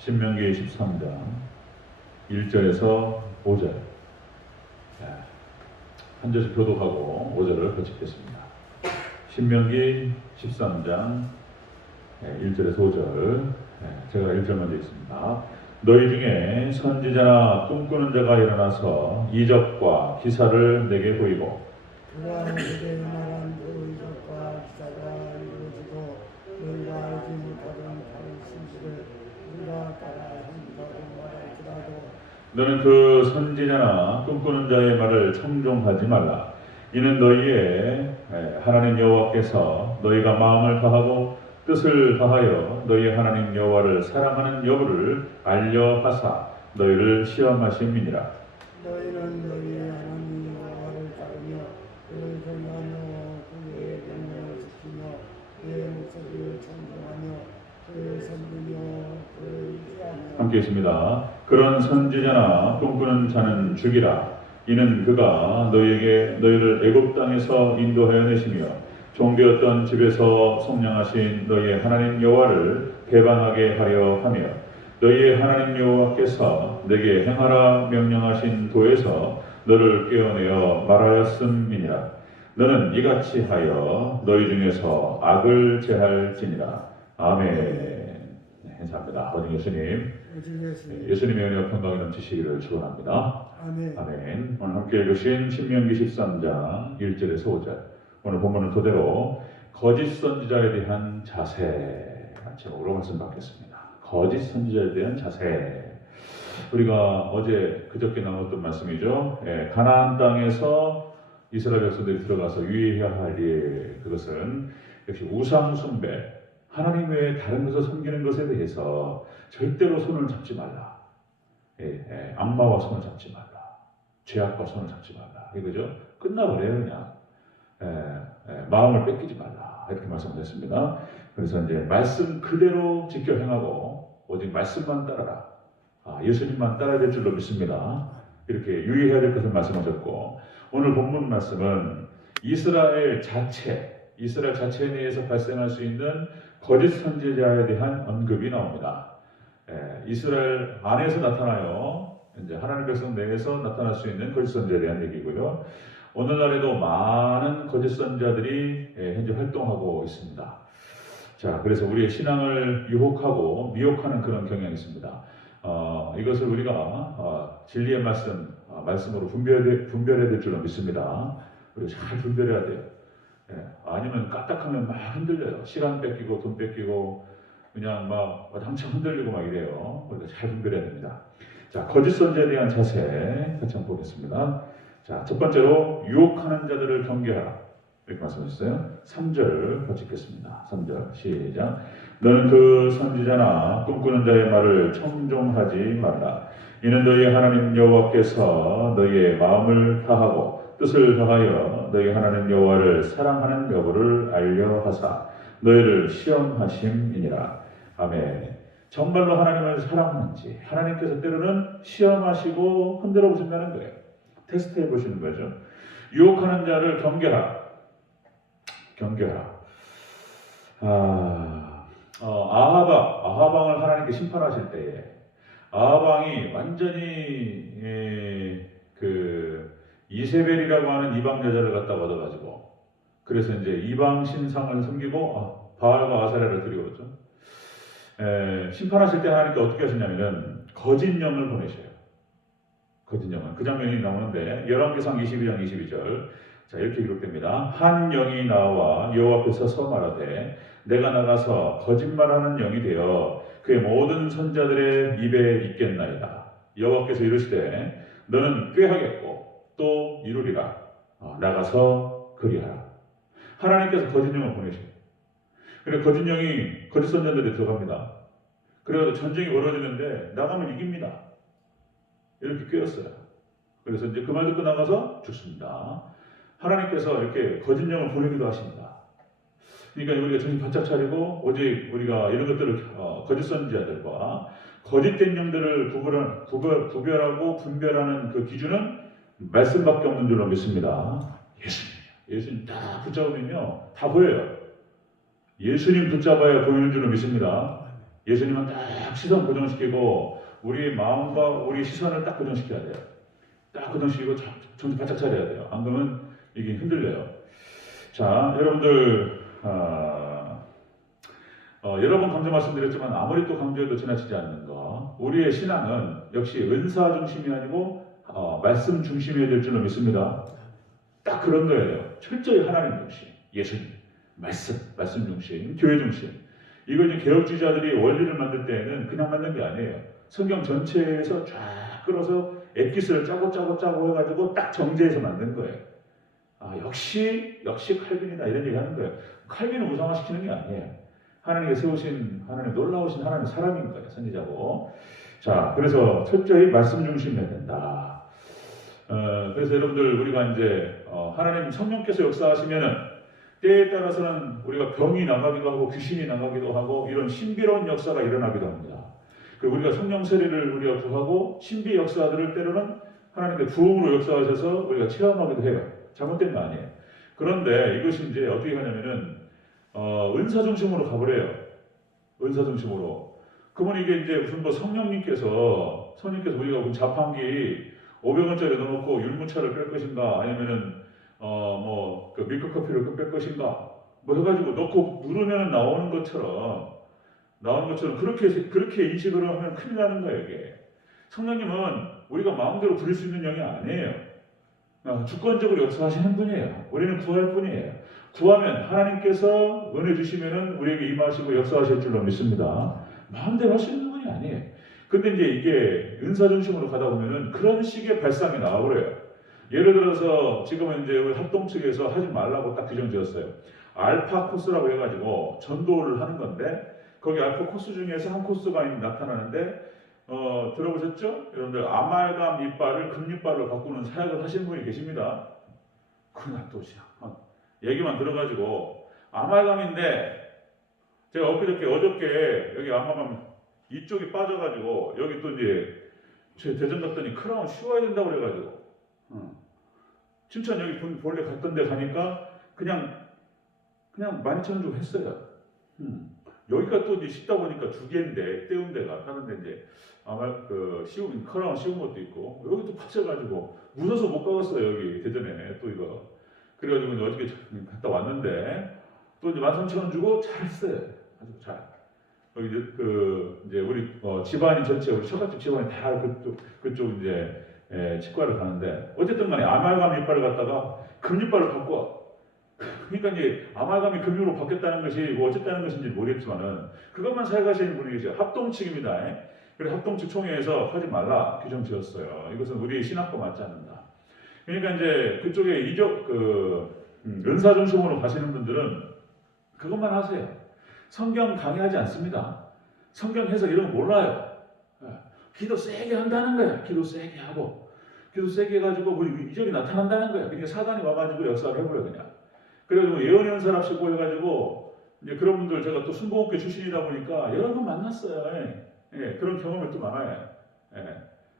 신명기 13장 1절에서 5절 한 절씩 교독하고 5절을 거치겠습니다. 신명기 13장 1절에서 5절 제가 1절 먼저 읽습니다. 너희 중에 선지자나 꿈꾸는 자가 일어나서 이적과 기사를 내게 보이고 그가 내게 말한 그 이적과 기사가 이루어지고 너희가 알지 못하던 다른 신실을 우리가 따라 행하고 말할지라도 너는 그 선지자나 꿈꾸는 자의 말을 청종하지 말라. 이는 너희의 하나님 여호와께서 너희가 마음을 다하고 뜻을 다하여 너희 하나님 여호와를 사랑하는 여부를 알려 하사 너희를 시험하심이니라. 너희는 너희의 하나님 여호와를 따르며 그를 경외하며 그의 명령을 지키며 그의 목소리를 청종하며 그를 섬기며 그를 의지하며 함께 있습니다. 그런 선지자나 꿈꾸는 자는 죽이라. 이는 그가 너희를 애굽 땅에서 인도하여 내시며 종되었던 집에서 속량하신 너희의 하나님 여호와를 배반하게 하려 하며 너희의 하나님 여호와께서 내게 행하라 명령하신 도에서 너를 떼어내어 말하였음이니라. 너는 이같이 하여 너희 중에서 악을 제할지니라. 아멘. 감사합니다. 아버지 예수님, 예수님의 은혜와 평강이 넘치시기를 축원합니다. 아멘. 아멘. 오늘 함께 읽으신 신명기 13장 1절에서 5절 오늘 본문을 토대로 거짓 선지자에 대한 자세 제목으로 말씀 받겠습니다. 거짓 선지자에 대한 자세. 우리가 어제 그저께 나눴던 말씀이죠. 가나안 땅에서 이스라엘 백성들이 들어가서 유의해야 할 일, 그것은 역시 우상 숭배, 하나님 외에 다른 것을 섬기는 것에 대해서 절대로 손을 잡지 말라. 악마와 손을 잡지 말라. 죄악과 손을 잡지 말라. 이거죠. 끝나버려요 그냥. 마음을 뺏기지 말라. 이렇게 말씀드렸습니다. 그래서 이제 말씀 그대로 지켜 행하고 오직 말씀만 따라라. 예수님만 따라야 될 줄로 믿습니다. 이렇게 유의해야 될 것을 말씀하셨고, 오늘 본문 말씀은 이스라엘 자체에 대해서 발생할 수 있는 거짓 선지자에 대한 언급이 나옵니다. 이스라엘 안에서 나타나요. 이제 하나님 백성 내에서 나타날 수 있는 거짓 선지자에 대한 얘기고요. 오늘날에도 많은 거짓 선지자들이 현재 활동하고 있습니다. 자, 그래서 우리의 신앙을 유혹하고 미혹하는 그런 경향이 있습니다. 이것을 우리가 진리의 말씀으로 분별해야 될 줄로 믿습니다. 우리가 잘 분별해야 돼요. 아니면 까딱하면 막 흔들려요. 시간 뺏기고 돈 뺏기고 그냥 막 당장 흔들리고 막 이래요. 우리가 잘 분별해야 됩니다. 자, 거짓 선지자에 대한 자세 같이 한번 보겠습니다. 자, 첫 번째로 유혹하는 자들을 경계하라. 이렇게 말씀하셨어요. 3절 같이 읽겠습니다. 3절 시작. 너는 그 선지자나 꿈꾸는 자의 말을 청종하지 말라. 이는 너희의 하나님 여호와께서 너희의 마음을 다하고 뜻을 다하여 너희 하나님 여호와를 사랑하는 여부를 알려 하사 너희를 시험하심이니라. 아멘. 정말로 하나님을 사랑하는지 하나님께서 때로는 시험하시고 흔들어 보신다는 거예요. 테스트해 보시는 거죠. 유혹하는 자를 경계하라. 아하방을 하나님께 심판하실 때에 아하방이 완전히 이세벨이라고 하는 이방 여자를 갖다 얻어가지고 그래서 이제 이방 신상을 섬기고 바알과 아사랴를 드리고죠. 심판하실 때 하나님께 어떻게 하시냐면은 거짓 영을 보내셔요. 거짓 영은 그 장면이 나오는데 열왕기상 22장 22절 자 이렇게 기록됩니다. 한 영이 나와 여호와 앞에 서서 말하되 내가 나가서 거짓말하는 영이 되어 그의 모든 선자들의 입에 있겠나이다. 여호와께서 이르시되 너는 꾀하겠고 또 이루리라. 나가서 그리하라. 하나님께서 거짓 영을 보내셔요. 그래서 거짓 영이 거짓 선자들에 들어갑니다. 그래서 전쟁이 벌어지는데 나가면 이깁니다. 이렇게 꾀었어요. 그래서 이제 그 말 듣고 나가서 죽습니다. 하나님께서 이렇게 거짓 영을 보내기도 하십니다. 그러니까 우리가 정신 바짝 차리고 오직 우리가 이런 것들을 거짓 선지자들과 거짓된 영들을 구별하고 분별하는 그 기준은 말씀밖에 없는 줄로 믿습니다. 예수님 딱 붙잡으면요 다 보여요. 예수님 붙잡아야 보이는 줄로 믿습니다. 예수님은 딱 시선 고정시키고 우리 마음과 우리 시선을 딱 고정시켜야 돼요. 딱 고정시키고 정신 바짝 차려야 돼요. 안 그러면 이게 흔들려요. 자, 여러분들 여러 번 강조 말씀드렸지만 아무리 또 강조해도 지나치지 않는 거. 우리의 신앙은 역시 은사 중심이 아니고 말씀 중심이어야 될 줄로 믿습니다. 딱 그런 거예요. 철저히 하나님 중심, 예수님, 말씀 중심, 교회 중심. 이걸 이제 개혁주의자들이 원리를 만들 때에는 그냥 만든 게 아니에요. 성경 전체에서 쫙 끌어서 엑기스를 짜고 해가지고 딱 정제해서 만든 거예요. 역시 칼빈이다 이런 얘기 하는 거예요. 칼빈을 우상화시키는 게 아니에요. 하나님께 세우신 하나님 놀라우신 하나님 사람인 거예요. 선지자고. 자, 그래서 철저히 말씀 중심이어야 된다. 그래서 여러분들 우리가 이제 하나님 성령께서 역사하시면은 때에 따라서는 우리가 병이 나가기도 하고 귀신이 나가기도 하고 이런 신비로운 역사가 일어나기도 합니다. 그리고 우리가 성령 세례를 우리가 구하고 신비 역사들을 때로는 하나님께 부흥으로 역사하셔서 우리가 체험하기도 해요. 잘못된 거 아니에요. 그런데 이것이 이제 어떻게 하냐면은 은사 중심으로 가버려요. 은사 중심으로. 그러면 이게 이제 무슨 뭐 성령님께서 우리가 무슨 자판기 500원짜리 넣어놓고 율무차를 뺄 것인가 아니면은 그 밀크 커피를 뺄 것인가 뭐 해가지고 넣고 누르면 나오는 것처럼 그렇게 인식을 하면 큰일 나는 거예요. 이게 성령님은 우리가 마음대로 부릴 수 있는 영이 아니에요. 주권적으로 역사하시는 분이에요. 우리는 구할 뿐이에요. 구하면 하나님께서 은혜 주시면은 우리에게 임하시고 역사하실 줄로 믿습니다. 마음대로 할 수 있는 분이 아니에요. 근데 이제 이게 은사 중심으로 가다 보면은 그런 식의 발상이 나와버려요. 예를 들어서 지금은 이제 우리 합동 측에서 하지 말라고 딱 규정 지었어요. 알파 코스라고 해가지고 전도를 하는 건데 거기 알파 코스 중에서 한 코스가 나타나는데 들어보셨죠? 여러분들 아말감 이빨을 금이빨로 바꾸는 사역을 하시는 분이 계십니다. 그냥 또 얘기만 들어가지고 아말감인데 제가 어저께 여기 아말감 이쪽이 빠져가지고 여기 또 이제 제 대전 갔더니 크라운 씌워야 된다고 그래가지고 춘천 여기 본래 갔던 데 가니까 그냥 12,000원 주고 했어요. 여기가 또 이제 씹다 보니까 두 개인데 떼운 데가 다른 데 이제 아마 크라운 씌운 것도 있고 여기 또 빠져가지고 무서워서 못 가겠어요. 여기 대전에 또 이거 그래가지고 어저께 갔다 왔는데 또 이제 13,000원 주고 잘했어요. 아주 잘. 여기 이제 우리 집안이 전체 우리 처갓집 집안이 다 그쪽 이제 치과를 가는데 어쨌든 간에 아말감 이빨을 갖다가 금이빨로 바꿔. 그러니까 이제 아말감이 금융으로 바뀌었다는 것이 뭐 어쨌다는 것인지 모르겠지만은 그것만 사용하시는 분이 계세요. 합동측입니다. 그래서 합동측 총회에서 하지 말라 규정 지었어요. 이것은 우리 신학과 맞지 않는다. 그러니까 이제 그쪽에 은사 중심으로 가시는 분들은 그것만 하세요. 성경 강의하지 않습니다. 성경 해석 이런 거 몰라요. 기도 세게 한다는 거야. 기도 세게 하고 기도 세게 해가지고 우리 이적이 나타난다는 거야. 그러니까 사단이 와가지고 역사를 해버려 그냥. 그래가지고 예언의 연사랍시고 해가지고 이제 그런 분들 제가 또 순복음교 출신이다 보니까 여러 번 만났어요. 그런 경험이 또 많아요.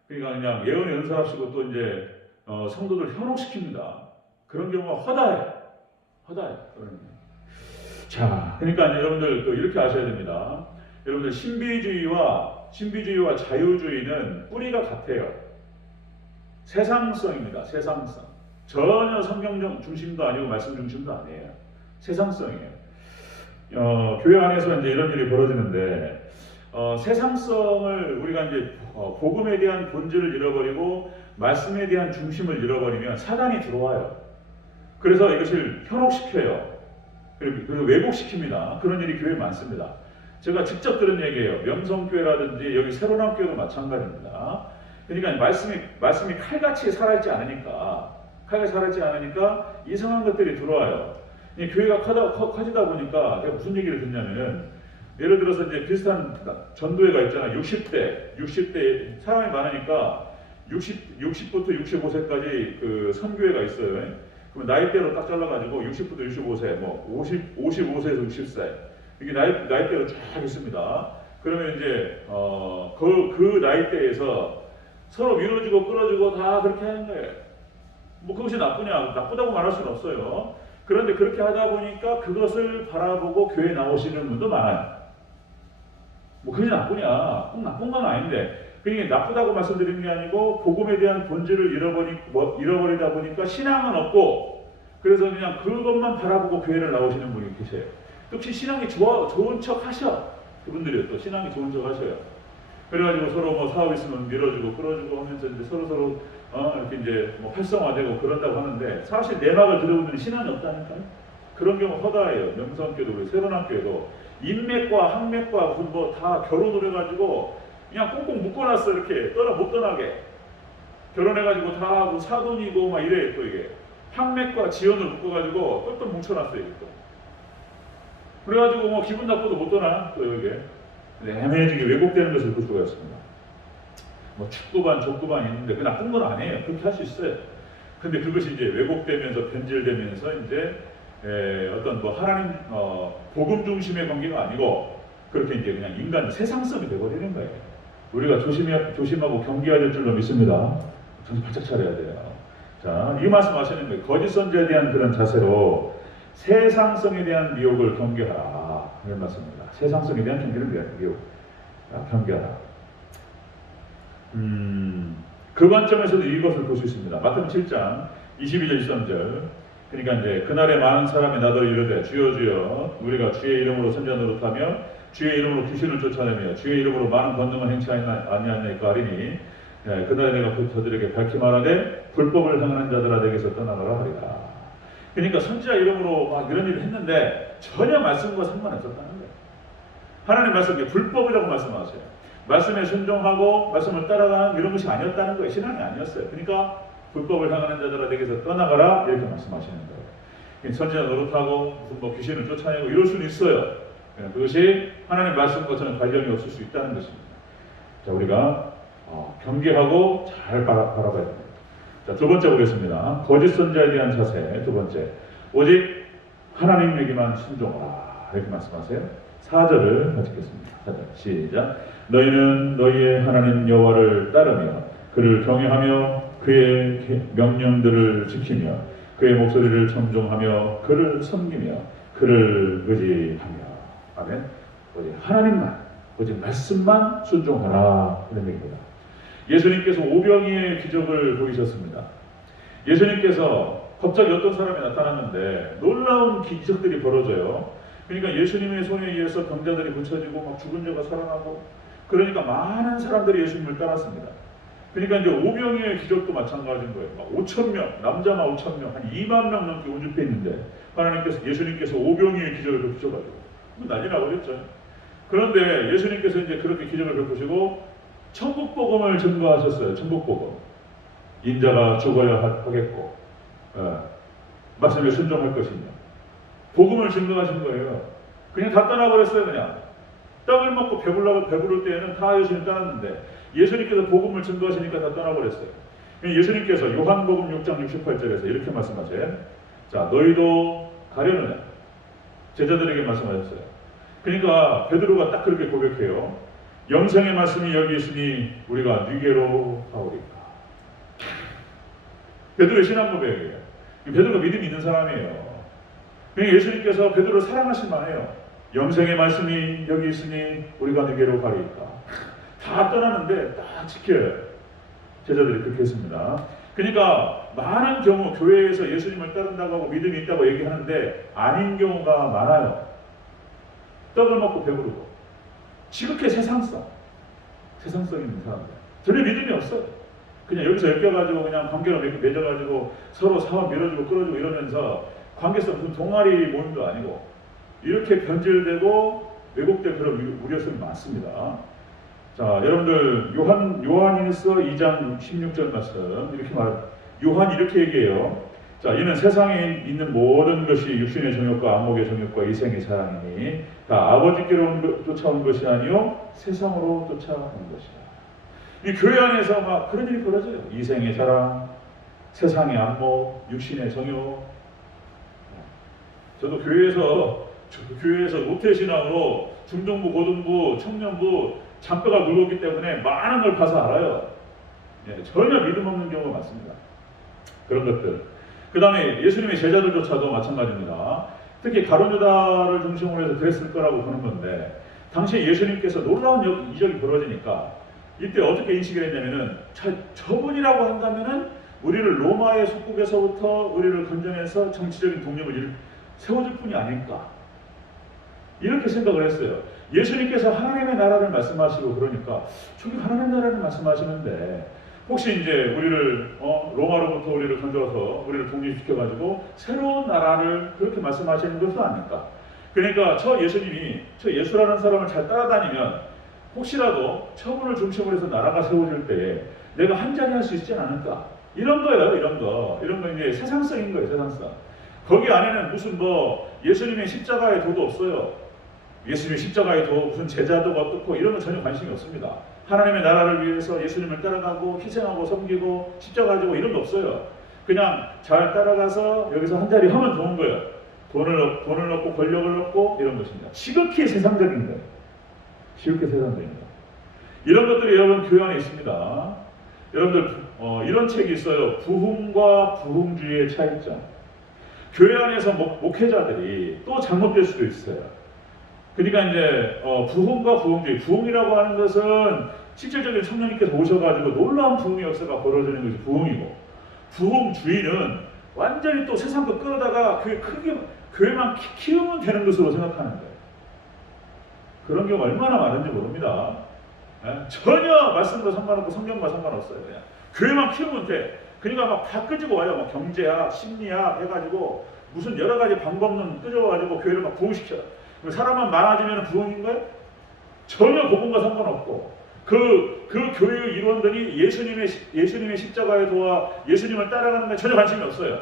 그러니까 그냥 예언의 연사랍시고 또 이제 성도들 현혹시킵니다. 그런 경우가 허다해요. 자, 그러니까 여러분들 이렇게 아셔야 됩니다. 여러분들 신비주의와 자유주의는 뿌리가 같아요. 세상성입니다. 세상성. 전혀 성경 중심도 아니고 말씀 중심도 아니에요. 세상성이에요. 교회 안에서 이제 이런 일이 벌어지는데 세상성을 우리가 이제 복음에 대한 본질을 잃어버리고 말씀에 대한 중심을 잃어버리면 사단이 들어와요. 그래서 이것을 현혹시켜요. 그리고 왜곡시킵니다. 그런 일이 교회에 많습니다. 제가 직접 들은 얘기예요. 명성교회라든지 여기 새로운 교회도 마찬가지입니다. 그러니까 말씀이 칼같이 살아있지 않으니까 이상한 것들이 들어와요. 교회가 커지다 보니까 제가 무슨 얘기를 듣냐면 예를 들어서 이제 비슷한 전도회가 있잖아요. 60대 사람이 많으니까 60부터 65세까지 그 선교회가 있어요. 그럼 나이대로 딱 잘라가지고 60부터 65세, 55세에서 60세 이게 나이대로 쫙 있습니다. 그러면 이제 그 나이대에서 서로 밀어주고 끌어주고 다 그렇게 하는 거예요. 뭐 그것이 나쁘다고 말할 수는 없어요. 그런데 그렇게 하다 보니까 그것을 바라보고 교회에 나오시는 분도 많아요. 뭐 그게 나쁘냐? 꼭 나쁜 건 아닌데 그게 나쁘다고 말씀드리는 게 아니고 복음에 대한 본질을 잃어버리다 보니까 신앙은 없고 그래서 그냥 그것만 바라보고 교회를 나오시는 분이 계세요. 또 혹시 신앙이 좋은 척 하셔. 그분들이 또 신앙이 좋은 척 하셔요. 그래가지고 서로 뭐 사업 있으면 밀어주고 끌어주고 하면서 이제 서로 이렇게 이제 뭐 활성화되고 그런다고 하는데 사실 내막을 들여보면 신앙이 없다니까요. 그런 경우 허다해요. 명성교도 우리 세론학교에도 인맥과 학맥과 뭐 다 결혼을 해가지고 그냥 꽁꽁 묶어놨어. 이렇게 못 떠나게 결혼해가지고 다 하고 사돈이고 막 이래. 또 이게 학맥과 지연을 묶어가지고 똘똘 뭉쳐놨어요. 이게 또. 그래가지고 뭐 기분 나빠도 못 떠나. 또 이게 애매해지게 왜곡되는 것을 볼 수가 있습니다. 뭐 축구반 족구반 있는데 그 나쁜 건 아니에요. 그렇게 할 수 있어요. 근데 그것이 이제 왜곡되면서 변질되면서 이제 어떤 뭐 하나님 복음 중심의 관계가 아니고 그렇게 이제 그냥 인간 세상성이 되어버리는 거예요. 우리가 조심하고 경계해야 될 줄로 믿습니다. 정신 바짝 차려야 돼요. 자, 이 말씀하시는 거예요. 거짓 선지자에 대한 그런 자세로 세상성에 대한 미혹을 경계하라. 이런 말씀입니다. 세상성에 대한 경계하라. 그 관점에서도 이것을 볼 수 있습니다. 마태복음 7장 22절 23절. 그러니까 이제 그날에 많은 사람이 나더러 이르되 주여 주여 우리가 주의 이름으로 선지자 노릇하며 주의 이름으로 귀신을 쫓아내며 주의 이름으로 많은 권능을 행치 아니하나이까 하리니 그날에 내가 저들에게 밝히 말하되 불법을 행하는 자들아 내게서 떠나가라 하리라. 그러니까 선지자 이름으로 막 이런 일을 했는데 전혀 말씀과 상관없었다는 거예요. 하나님 말씀에 불법이라고 말씀하세요. 말씀에 순종하고 말씀을 따라가는 이런 것이 아니었다는 거예요. 신앙이 아니었어요. 그러니까 불법을 행하는 자들아 내게서 떠나가라 이렇게 말씀하시는 거예요. 선지자 노릇하고 무슨 뭐 귀신을 쫓아내고 이럴 수는 있어요. 그것이 하나님 말씀과 저는 관련이 없을 수 있다는 것입니다. 자, 우리가 경계하고 잘 바라봐야 됩니다. 자, 두 번째 보겠습니다. 거짓 선지자에 대한 자세. 두 번째, 오직 하나님에게만 순종하라 이렇게 말씀하세요. 4절을 같이 읽겠습니다. 4절 시작. 너희는 너희의 하나님 여호와를 따르며 그를 경외하며 그의 명령들을 지키며 그의 목소리를 청종하며 그를 섬기며 그를 의지하며. 아멘. 오직 하나님만, 오직 말씀만 순종하라 이런 얘기입니다. 예수님께서 오병이의 기적을 보이셨습니다. 예수님께서 갑자기 어떤 사람이 나타났는데 놀라운 기적들이 벌어져요. 그러니까 예수님의 손에 의해서 병자들이 고쳐지고 막 죽은 자가 살아나고 그러니까 많은 사람들이 예수님을 따랐습니다. 그러니까 이제 오병이의 기적도 마찬가지인 거예요. 막 5,000명, 남자만 5,000명, 한 2만 명 넘게 운집해 있는데 예수님께서 오병이의 기적을 베푸셔가지고 난리 나버렸죠. 그런데 예수님께서 이제 그렇게 기적을 베푸시고 천국 복음을 증거하셨어요. 천국 복음. 인자가 죽어야 하겠고, 말씀에 순종할 것이며, 복음을 증거하신 거예요. 그냥 다 떠나버렸어요. 그냥 떡을 먹고 배부를 때에는 다 예수님 따랐는데 예수님께서 복음을 증거하시니까 다 떠나버렸어요. 예수님께서 요한복음 6장 68절에서 이렇게 말씀하세요. 자, 너희도 가려느냐? 제자들에게 말씀하셨어요. 그러니까 베드로가 딱 그렇게 고백해요. 영생의 말씀이 여기 있으니 우리가 네게로 가오리까. 베드로의 신앙 고백이에요. 베드로가 믿음이 있는 사람이에요. 그러니까 예수님께서 베드로를 사랑하실 만해요. 영생의 말씀이 여기 있으니 우리가 네게로 가리까. 다 떠나는데 딱 지켜요. 제자들이 그렇게 했습니다. 그러니까 많은 경우 교회에서 예수님을 따른다고 하고 믿음이 있다고 얘기하는데 아닌 경우가 많아요. 떡을 먹고 배부르고 지극히 세상성 있는 사람들 전혀 믿음이 없어요. 그냥 여기서 엮여가지고 그냥 관계를 맺어가지고 서로 사업 밀어주고 끌어주고 이러면서 관계성 무슨 동아리 모임도 아니고 이렇게 변질되고 왜곡될 그런 우려성이 많습니다. 자, 여러분들 요한일서 2장 16절 말씀 이렇게 요한 이렇게 얘기해요. 자, 이는 세상에 있는 모든 것이 육신의 정욕과 안목의 정욕과 이생의 사랑이니 다 아버지께로 쫓아온 것이 아니요 세상으로 쫓아온 것이다. 이 교회 안에서 막 그런 일이 벌어져요. 이생의 사랑, 세상의 안목, 육신의 정욕. 저도 교회에서 모태신앙으로 중등부, 고등부, 청년부 잔뼈가 굵었기 때문에 많은 걸 봐서 알아요. 전혀 믿음 없는 경우가 많습니다. 그런 것들. 그 다음에 예수님의 제자들조차도 마찬가지입니다. 특히 가룟유다를 중심으로 해서 그랬을 거라고 보는 건데 당시에 예수님께서 놀라운 이적이 벌어지니까 이때 어떻게 인식을 했냐면은 저분이라고 한다면은 우리를 로마의 속국에서부터 우리를 건져내서 정치적인 동력을 세워줄 분이 아닐까, 이렇게 생각을 했어요. 예수님께서 하나님의 나라를 말씀하시고 그러니까 저기 하나님의 나라를 말씀하시는데 혹시 이제 우리를 로마로부터 우리를 건져서 우리를 독립시켜가지고 새로운 나라를 그렇게 말씀하시는 것은 아닐까. 그러니까 저 예수라는 사람을 잘 따라다니면 혹시라도 저분을 중심으로 해서 나라가 세워질 때에 내가 한 자리 할 수 있지 않을까. 이런 거예요. 이런 거 이제 세상성인 거예요. 세상성. 거기 안에는 무슨 예수님의 십자가의 도도 없어요. 예수님의 십자가의 도, 무슨 제자도가 어떻고 이런 건 전혀 관심이 없습니다. 하나님의 나라를 위해서 예수님을 따라가고 희생하고 섬기고 십자가 지고 이런 거 없어요. 그냥 잘 따라가서 여기서 한 자리 하면 좋은 거예요. 돈을 얻고 권력을 얻고 이런 것입니다. 지극히 세상적인 거예요. 지극히 세상적인 거예요. 이런 것들이 여러분 교회 안에 있습니다. 여러분들 이런 책이 있어요. 부흥과 부흥주의의 차이점. 교회 안에서 목회자들이 또 잘못될 수도 있어요. 그러니까 이제 부흥과 부흥주의, 부흥이라고 하는 것은 실질적인 성령님께서 오셔가지고 놀라운 부흥의 역사가 벌어지는 것이 부흥이고, 부흥주의는 완전히 또 세상 거 끌어다가 교회만 키우면 되는 것으로 생각하는 거예요. 그런 경우가 얼마나 많은지 모릅니다. 전혀 말씀과 상관없고 성경과 상관없어요. 그냥 교회만 키우면 돼. 그러니까 막 다 끄집어 와요. 막 경제학, 심리학 해가지고 무슨 여러 가지 방법론 끄집어가지고 교회를 막 부흥시켜. 사람만 많아지면 부흥인 거예요? 전혀 그분과 상관없고, 그 교회의 일원들이 예수님의 십자가의 도와 예수님을 따라가는 데 전혀 관심이 없어요.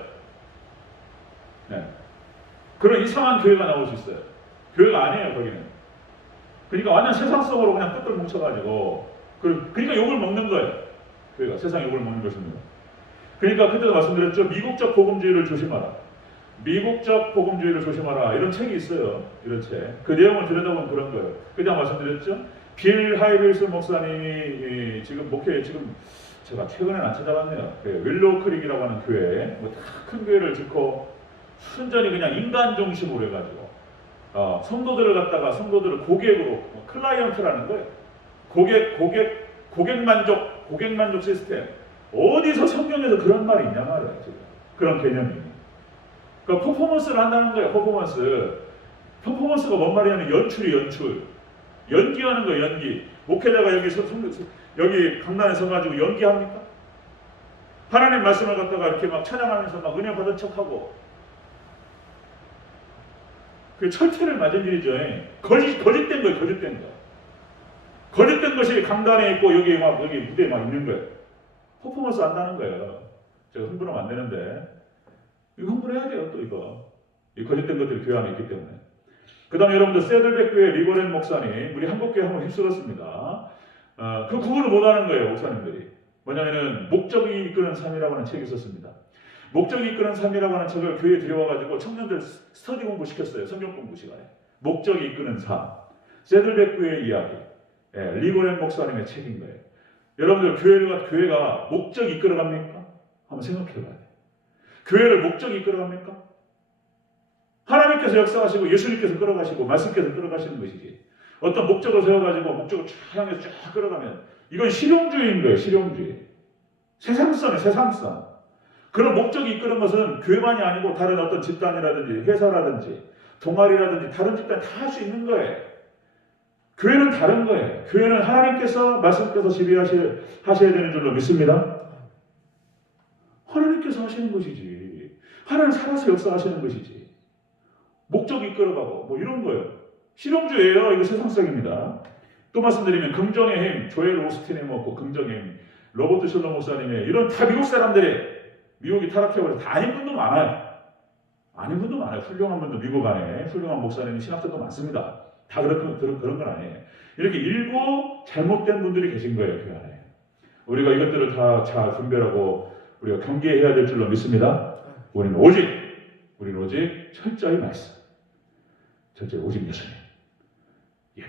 네. 그런 이상한 교회가 나올 수 있어요. 교회가 아니에요, 거기는. 그러니까 완전 세상성으로 그냥 끄끌 뭉쳐가지고, 그러니까 욕을 먹는 거예요. 교회가 세상 욕을 먹는 것입니다. 그러니까 그때도 말씀드렸죠. 미국적 복음주의를 조심하라. 미국적 복음주의를 조심하라. 이런 책이 있어요. 이런 책. 그 내용을 들여다보면 그런 거예요. 그때 말씀드렸죠. 빌 하이빌스 목사님이 지금 제가 최근에는 안 찾아봤네요. 윌로우 크릭이라고 하는 교회, 큰 교회를 짓고 순전히 그냥 인간 중심으로 해가지고 성도들을 고객으로, 클라이언트라는 거예요. 고객 만족 시스템. 어디서 성경에서 그런 말이 있냐 말이에요. 지금 그런 개념이. 그러니까 퍼포먼스를 한다는 거예요. 퍼포먼스가 뭔 말이냐면 연기하는 거예요. 연기. 목회자가 여기 강단에 서가지고 연기합니까? 하나님 말씀을 갖다가 이렇게 막 찬양하면서 막 은혜 받은 척하고, 그 철퇴를 맞은 일이죠. 거짓된 거예요. 거짓된 것이 강단에 있고 여기 무대에 막 있는 거예요. 퍼포먼스 한다는 거예요. 제가 흥분하면 안 되는데, 이거 흥분해야 돼요. 또 이 거짓된 것들이 교회 안에 있기 때문에. 그 다음에 여러분들 세들백 교회 리고렌 목사님, 우리 한국교회 한번 휩쓸었습니다. 그 구분을 못하는 거예요. 목사님들이. 뭐냐면은 목적이 이끄는 삶이라고 하는 책이 있었습니다. 목적이 이끄는 삶이라고 하는 책을 교회에 들여와가지고 청년들 스터디 공부 시켰어요. 성경 공부 시간에. 목적이 이끄는 삶. 세들백 교회의 이야기. 리고렌 목사님의 책인 거예요. 여러분들 교회가 목적이 이끌어갑니까? 한번 생각해봐야 돼요. 교회를 목적이 이끌어갑니까? 하나님께서 역사하시고 예수님께서 끌어가시고 말씀께서 끌어가시는 것이지. 어떤 목적을 세워가지고 목적을 쫙 향해서 쫙 끌어가면 이건 실용주의인 거예요. 실용주의. 세상성. 그런 목적이 이끄는 것은 교회만이 아니고 다른 어떤 집단이라든지 회사라든지 동아리라든지 다른 집단 다 할 수 있는 거예요. 교회는 다른 거예요. 교회는 하나님께서 말씀께서 지배하셔야 되는 줄로 믿습니다. 하나님께서 하시는 것이지. 하나님 살아서 역사하시는 것이지. 목적이 이끌어가고 이런 거예요. 실용주의예요. 이거 세상성입니다. 또 말씀드리면 긍정의 힘, 조엘 오스틴의 먹고 긍정의 힘, 로버트 셜러 목사님의 이런 다 미국 사람들이 미국이 타락해버려서 다 아닌 분도 많아요. 훌륭한 분도 미국 안에 훌륭한 목사님, 신학자도 많습니다. 다 그런 건 아니에요. 이렇게 일부 잘못된 분들이 계신 거예요. 교회 안에. 우리가 이것들을 다 잘 분별하고 우리가 경계해야 될 줄로 믿습니다. 우리는 오직 철저히 말씀. 첫째, 오직 예수님, 예배,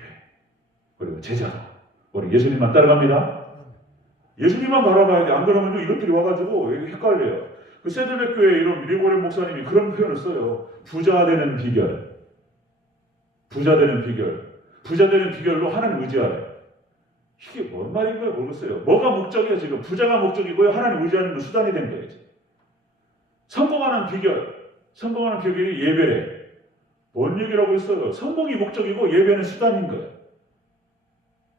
그리고 제자도, 우리 예수님만 따라갑니다. 예수님만 바라봐야 돼. 안 그러면 이것들이 와가지고 헷갈려요. 그 세들백 교회 이런 리고렌 목사님이 그런 표현을 써요. 부자 되는 비결. 부자 되는 비결로 하나님 의지하래요. 이게 뭔 말인 거예요? 모르겠어요. 뭐가 목적이에요? 지금 부자가 목적이고요. 하나님 의지하는 건 수단이 된 거예요. 지금. 성공하는 비결이 예배래. 뭔 얘기라고 했어요? 성공이 목적이고 예배는 수단인 거예요.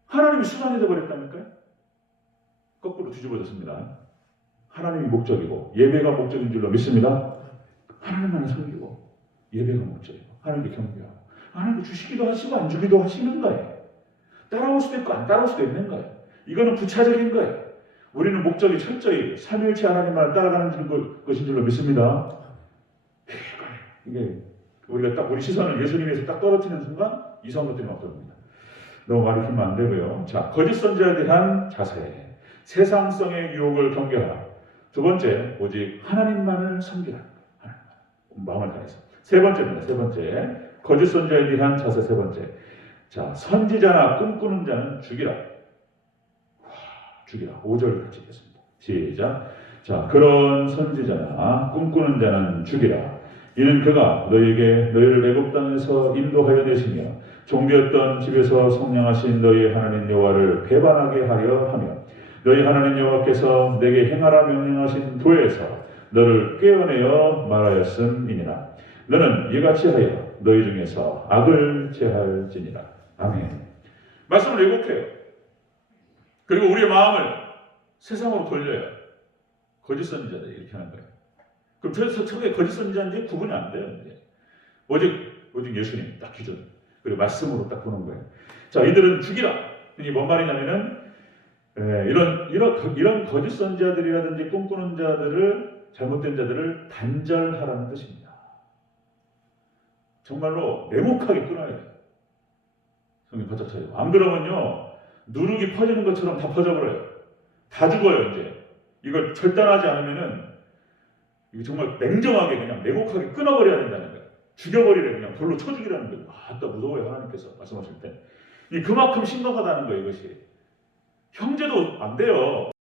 하나님이 수단이 되어버렸다니까요? 거꾸로 뒤집어졌습니다. 하나님이 목적이고 예배가 목적인 줄로 믿습니다. 하나님만을 섬기고 예배가 목적이고 하나님께 경배하고 하나님께 주시기도 하시고 안 주기도 하시는 거예요. 따라올 수도 있고 안 따라올 수도 있는 거예요. 이거는 부차적인 거예요. 우리는 목적이 철저히 삼위일체 하나님만을 따라가는 것인 줄로 믿습니다. 이게 우리가 딱 우리 시선을 예수님에서 딱 떨어뜨리는 순간 이상한 것들이 막 들어옵니다. 너무 말이 길면 안 되고요. 자, 거짓 선지자에 대한 자세. 세상성의 유혹을 경계하라. 두 번째, 오직 하나님만을 섬기라. 마음을 다해서. 세 번째입니다. 세 번째, 거짓 선지자에 대한 자세 세 번째. 자, 선지자나 꿈꾸는 자는 죽이라. 죽이라. 5절 같이 읽겠습니다. 시작. 자, 그런 선지자나 꿈꾸는 자는 죽이라. 이는 그가 너희를 애굽 땅에서 인도하여 내시며 종되었던 집에서 성령하신 너희 하나님 여호와를 배반하게 하려 하며 너희 하나님 여호와께서 내게 행하라 명령하신 도에서 너를 꿰어내어 말하였음이니라. 너는 이같이 하여 너희 중에서 악을 제할지니라. 아멘. 말씀을 왜곡해요. 그리고 우리의 마음을 세상으로 돌려요. 거짓 선지자들 이렇게 하는 거예요. 그럼 저게 거짓 선지자인지 구분이 안 돼요. 이제. 오직 예수님 딱 기준. 그리고 말씀으로 딱 보는 거예요. 자, 이들은 죽이라. 이게 뭔 말이냐면은 이런 거짓 선지자들이라든지 꿈꾸는 자들을 잘못된 자들을 단절하라는 뜻입니다. 정말로 냉혹하게 끊어야 돼요. 성경 바짝 차요. 안 그러면요 누룩이 퍼지는 것처럼 다 퍼져버려요. 다 죽어요. 이제 이걸 절단하지 않으면은 이거 정말 냉정하게 그냥 냉혹하게 끊어버려야 된다는 거예요. 죽여버리래. 그냥 돌로 쳐 죽이라는 거예요. 또 무서워요. 하나님께서 말씀하실 때. 그만큼 심각하다는 거예요. 이것이. 형제도 안 돼요.